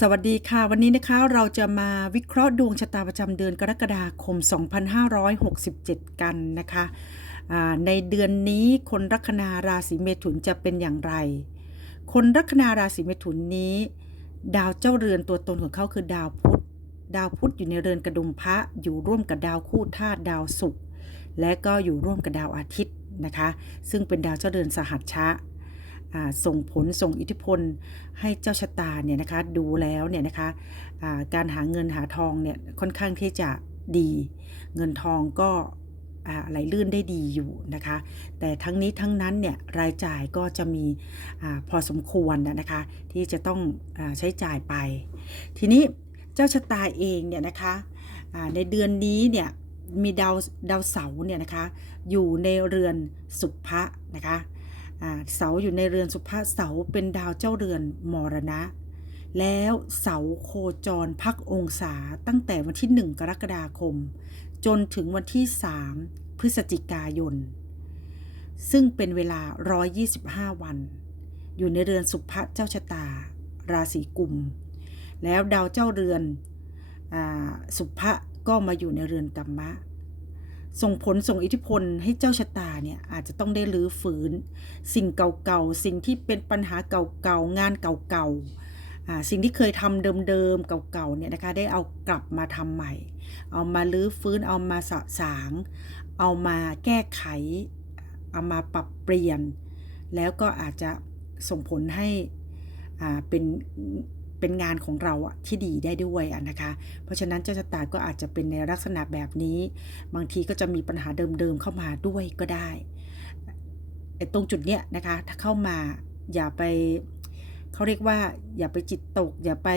สวัสดีค่ะ วันนี้นะคะเราจะมาวิเคราะห์ดวงชะตาประจำเดือนกรกฎาคม 2567 กันนะคะในเดือนนี้คนลัคนาราศีเมถุนจะเป็นอย่างไร คนลัคนาราศีเมถุนนี้ ดาวเจ้าเรือนตัวตนของเขาคือดาวพุธดาวพุธอยู่ในเรือนกระดุมพระอยู่ร่วมกับดาวคู่ธาตุดาวศุกร์และก็อยู่ร่วมกับดาวอาทิตย์นะคะ ซึ่งเป็นดาวเจ้าเรือนสหัชชะ ส่งผลส่งอิทธิพลให้เจ้าชะตาเนี่ยนะคะดูแล้วเนี่ยนะคะการหาเงินหาทองเนี่ยค่อนข้างที่จะดี เงินทองก็ไหลลื่นได้ดีอยู่นะคะ แต่ทั้งนี้ทั้งนั้นเนี่ยรายจ่ายก็จะมีอพอสมควรนะคะ ที่จะต้องอใช้จ่ายไป ทีนี้เจ้าชะตาเองเนี่ยนะคะในเดือนนี้เนี่ยมีดาวดาวเสาร์เนี่ยนะคะอยู่ในเรือนสุภะนะคะ เสาอยู่ในเรือนสุภาเสาเป็นดาวเจ้าเรือนมรณะ แล้วเสาโคจรพักองศาตั้งแต่วันที่ 1 กรกฎาคม จนถึงวันที่ 3 พฤศจิกายน ซึ่งเป็นเวลา 125 วัน อยู่ในเรือนสุภะเจ้าชะตา ราศีกุม แล้วดาวเจ้าเรือนอสุภะก็มาอยู่ในเรือนกัมมะ ส่งผลส่งอิทธิพลให้เจ้าชะตาเนี่ยอาจจะต้องได้รื้อฟื้น สิ่งเก่าๆ สิ่งที่เป็นปัญหาเก่าๆ งานเก่าๆ สิ่งที่เคยทำเดิมๆ เก่าๆ เนี่ยนะคะได้เอากลับมาทำใหม่ เอามารื้อฟื้น เอามาสะสาง เอามาแก้ไข เอามาปรับเปลี่ยน แล้วก็อาจจะส่งผลให้เป็น เป็นงานของเราอะที่ดีได้ด้วยอะนะคะ เพราะฉะนั้นเจ้าชะตาก็อาจจะเป็นในลักษณะแบบนี้ บางทีก็จะมีปัญหาเดิมๆเข้ามาด้วยก็ได้ไอ้ตรงจุดเนี้ยนะคะ ถ้าเข้ามาอย่าไปเขาเรียกว่า อย่าไปจิตตก อย่าไป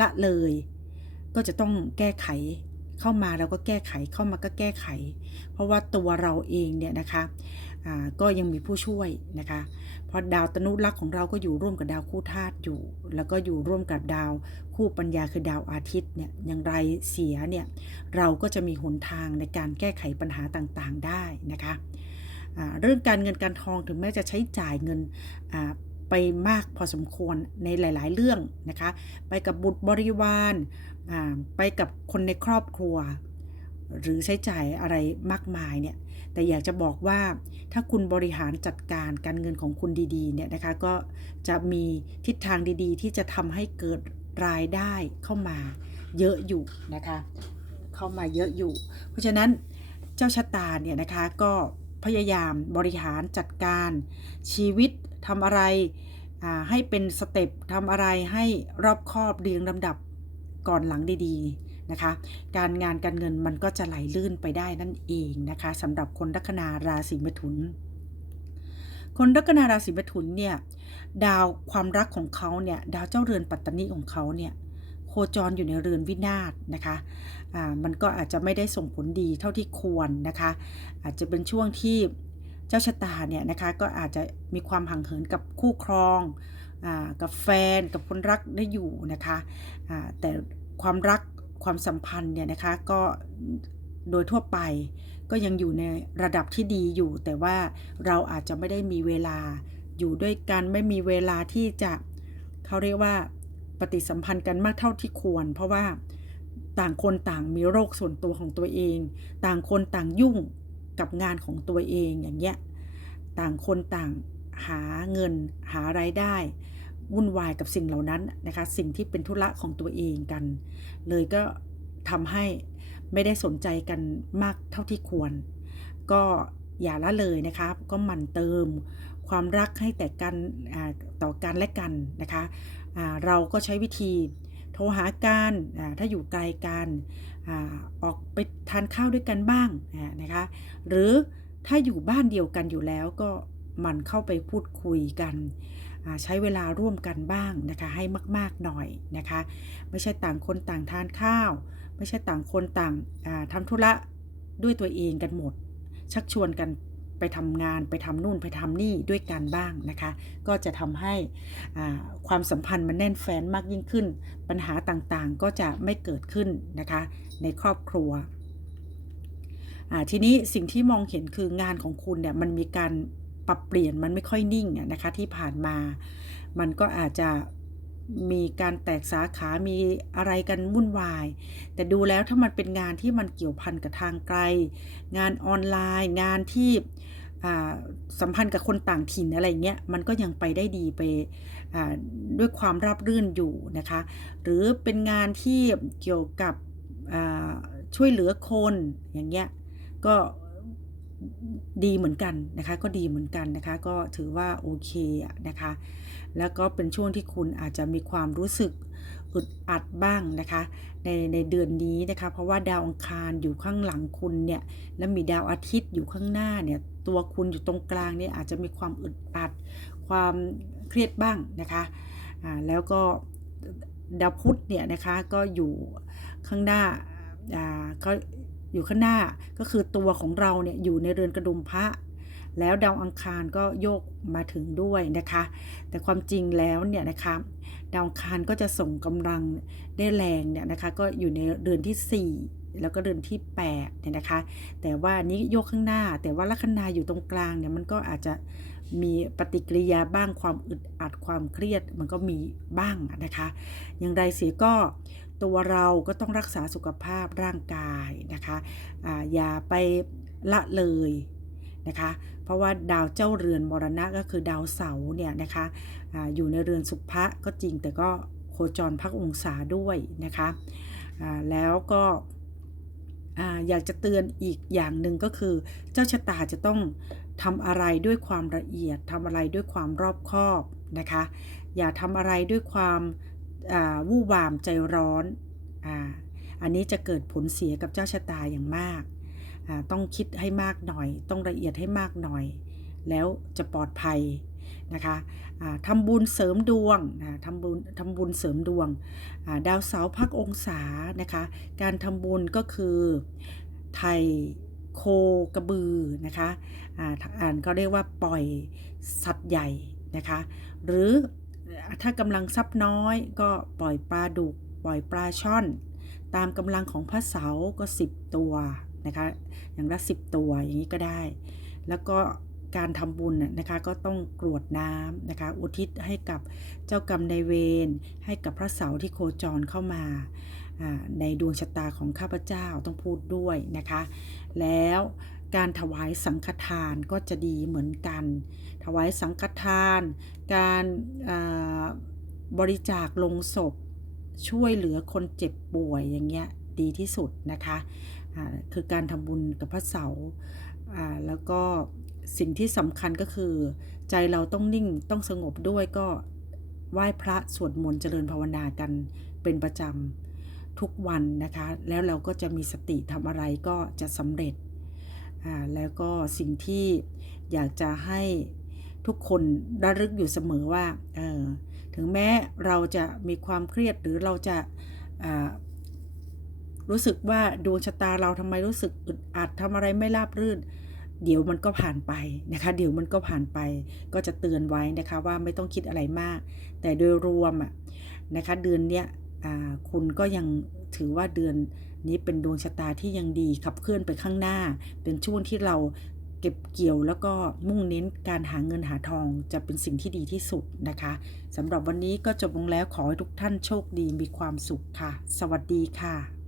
ละเลย ก็จะต้องแก้ไขเข้ามาเราก็แก้ไขเข้ามาก็แก้ไข เพราะว่าตัวเราเองเนี่ยนะคะ ก็ยังมีผู้ช่วยนะคะ เพราะดาวตนุรักษ์ของเราก็อยู่ร่วมกับดาวคู่ธาตุอยู่ แล้วก็อยู่ร่วมกับดาวคู่ปัญญาคือดาวอาทิตย์เนี่ยอย่างไรเสียเนี่ยเราก็จะมีหนทางในการแก้ไขปัญหาต่างๆได้นะคะเรื่องการเงินการทองถึงแม้จะใช้จ่ายเงินไปมากพอสมควรในหลาย ๆ เรื่องนะคะ ไปกับบุตรบริวารไปกับคนในครอบครัว หรือใช้จ่ายอะไรมากมายเนี่ย แต่อยากจะบอกว่าถ้าคุณบริหารจัดการการเงินของคุณดีๆเนี่ยนะคะก็จะมีทิศทางดีๆ ที่จะทำให้เกิดรายได้เข้ามาเยอะอยู่นะคะ เข้ามาเยอะอยู่ เพราะฉะนั้นเจ้าชะตาเนี่ยนะคะก็พยายามบริหารจัดการชีวิตทำอะไรให้เป็นสเต็ปทำอะไรให้รอบคอบเรียงลำดับก่อนหลังดีๆ นะคะ การงานการเงินมันก็จะไหลลื่นไปได้นั่นเองนะคะสำหรับคนลัคนาราศีเมถุน คนลัคนาราศีเมถุนเนี่ยดาวความรักของเขาเนี่ยดาวเจ้าเรือนปัตตานิของเขาเนี่ยโคจรอยู่ในเรือนวินาศนะคะอ่ามันก็อาจจะไม่ได้ส่งผลดีเท่าที่ควรนะคะ อาจจะเป็นช่วงที่เจ้าชะตาเนี่ยนะคะก็อาจจะมีความห่างเหินกับคู่ครองอากับแฟนกับคนรักได้อยู่นะคะอ่าแต่ความรัก ความสัมพันธ์เนี่ยนะคะก็โดยทั่วไปก็ยังอยู่ในระดับที่ดีอยู่ แต่ว่าเราอาจจะไม่ได้มีเวลาอยู่ด้วยกันไม่มีเวลาที่จะเขาเรียกว่าปฏิสัมพันธ์กันมากเท่าที่ควร เพราะว่าต่างคนต่างมีโรคส่วนตัวของตัวเอง ต่างคนต่างยุ่งกับงานของตัวเองอย่างเงี้ยต่างคนต่างหาเงินหารายได้ วุ่นวายกับสิ่งเหล่านั้นนะคะ สิ่งที่เป็นธุระของตัวเองกัน เลยก็ทำให้ไม่ได้สนใจกันมากเท่าที่ควร ก็อย่าละเลยนะคะ ก็หมั่นเติมความรักให้แต่กันต่อกันและกันนะคะอ่าเราก็ใช้วิธีโทรหากันถ้าอยู่ไกลกันออกไปทานข้าวด้วยกันบ้างนะคะ หรือถ้าอยู่บ้านเดียวกันอยู่แล้วก็มันเข้าไปพูดคุยกัน ใช้เวลาร่วมกันบ้างนะคะให้มาก ๆหน่อยนะคะ ไม่ใช่ต่างคนต่างทานข้าว ไม่ใช่ต่างคนต่างอ่าทำธุระด้วยตัวเองกันหมด ชักชวนกันไปทำงานไปทำนู่นไปทำนี่ด้วยกันบ้างนะคะ ก็จะทำให้ความสัมพันธ์มันแน่นแฟ้นมากยิ่งขึ้น ปัญหาต่างๆก็จะไม่เกิดขึ้นนะคะในครอบครัวทีนี้สิ่งที่มองเห็นคืองานของคุณเนี่ยมันมีการ ปรับเปลี่ยนมันไม่ค่อยนิ่งอะนะคะที่ผ่านมา มันก็อาจจะมีการแตกสาขามีอะไรกันวุ่นวาย แต่ดูแล้วถ้ามันเป็นงานที่มันเกี่ยวพันกับทางไกล งานออนไลน์ งานที่สัมพันธ์กับคนต่างถิ่นอะไรเงี้ย มันก็ยังไปได้ดีไปด้วยความราบรื่นอยู่นะคะ หรือเป็นงานที่เกี่ยวกับช่วยเหลือคนอย่างเงี้ย ก็ ดีเหมือนกันนะคะ ก็ดีเหมือนกันนะคะ ก็ถือว่าโอเคนะคะ แล้วก็เป็นช่วงที่คุณอาจจะมีความรู้สึกอึดอัดบ้างนะคะ ในในเดือนนี้นะคะ เพราะว่าดาวอังคารอยู่ข้างหลังคุณเนี่ยแล้วมีดาวอาทิตย์อยู่ข้างหน้าเนี่ยตัวคุณอยู่ตรงกลางเนี่ยอาจจะมีความอึดอัด ความเครียดบ้างนะคะอ่าแล้วก็ดาวพุธเนี่ยนะคะก็อยู่ข้างหน้าอ่าก็ อยู่ข้างหน้าก็คือตัวของเราเนี่ยอยู่ในเรือนกระดุมพระ แล้วดาวอังคารก็โยกมาถึงด้วยนะคะ แต่ความจริงแล้วเนี่ยนะคะดาวอังคารก็จะส่งกำลังได้แรงเนี่ยนะคะก็อยู่ในเดือนที่ 4แล้วก็เดือนที่8เนี่ยนะคะ แต่ว่านี้โยกข้างหน้า แต่ว่าลัคนาอยู่ตรงกลางเนี่ยมันก็อาจจะมีปฏิกิริยาบ้างความอึดอัดความเครียดมันก็มีบ้างนะคะ อย่างไรเสียก็ ตัวเราก็ต้องรักษาสุขภาพร่างกายนะคะอาอย่าไปละเลยนะคะ เพราะว่าดาวเจ้าเรือนมรณะก็คือดาวเสาเนี่ยนะคะออยู่ในเรือนสุภะก็จริงแต่ก็โคจรพักองศาด้วยนะคะแล้วก็อ่าอยากจะเตือนอีกอย่างหนึ่งก็คือ เจ้าชะตาจะต้องทำอะไรด้วยความละเอียดทำอะไรด้วยความรอบคอบนะคะ อย่าทำอะไรด้วยความ วู่วามใจร้อนออันนี้จะเกิดผลเสียกับเจ้าชะตาอย่างมากาต้องคิดให้มากหน่อย ต้องละเอียดให้มากหน่อย แล้วจะปลอดภัยนะคะทำบุญเสริมดวงนะทำบุญทำบุญเสริมดวงาดาวเสาร์พักองศานะคะ การทำบุญก็คือไทยโคกระบือนะคะอ่าอ่าเรียกว่าปล่อยสัตว์ใหญ่นะคะ หรือ ถ้ากำลังทรัพย์น้อยก็ปล่อยปลาดุก ปล่อยปลาช่อน ตามกำลังของพระเสาก็ 10 ตัวนะคะอย่างละ 10 ตัวอย่างนี้ก็ได้ แล้วก็การทำบุญนะคะก็ต้องกรวดน้ำนะคะอุทิศให้กับเจ้ากรรมนายเวรให้กับพระเสาร์ที่โคจรเข้ามาในดวงชะตาของข้าพเจ้าต้องพูดด้วยนะคะ แล้วการถวายสังฆทานก็จะดีเหมือนกัน ถวายสังฆทาน การา บริจาคลงศพ ช่วยเหลือคนเจ็บป่วยอย่างเงี้ยดีที่สุดนะคะอ่าคือการทำบุญกับพระเสาแล้วก็สิ่งที่สำคัญก็คือ ใจเราต้องนิ่งต้องสงบด้วยก็ไหว้พระสวดมนต์เจริญภาวนากันเป็นประจำทุกวันนะคะ แล้วเราก็จะมีสติทำอะไรก็จะสำเร็จ แล้วก็สิ่งที่อยากจะให้ทุกคนระลึกอยู่เสมอว่าเออ ถึงแม้เราจะมีความเครียดหรือเราจะรู้สึกว่าดวงชะตาเราทำไมรู้สึกอึดอัดทำอะไรไม่ราบรื่น เดี๋ยวมันก็ผ่านไปนะคะ เดี๋ยวมันก็ผ่านไป ก็จะเตือนไว้นะคะว่าไม่ต้องคิดอะไรมาก แต่โดยรวมอะนะคะเดือนเนี้ยคุณก็ยังถือว่าเดือนนี้เป็นดวงชะตาที่ยังดีขับเคลื่อนไปข้างหน้า เป็นช่วงที่เรา เก็บเกี่ยวแล้วก็มุ่งเน้นการหาเงินหาทองจะเป็นสิ่งที่ดีที่สุดนะคะสำหรับวันนี้ก็จบลงแล้วขอให้ทุกท่านโชคดีมีความสุขค่ะ สวัสดีค่ะ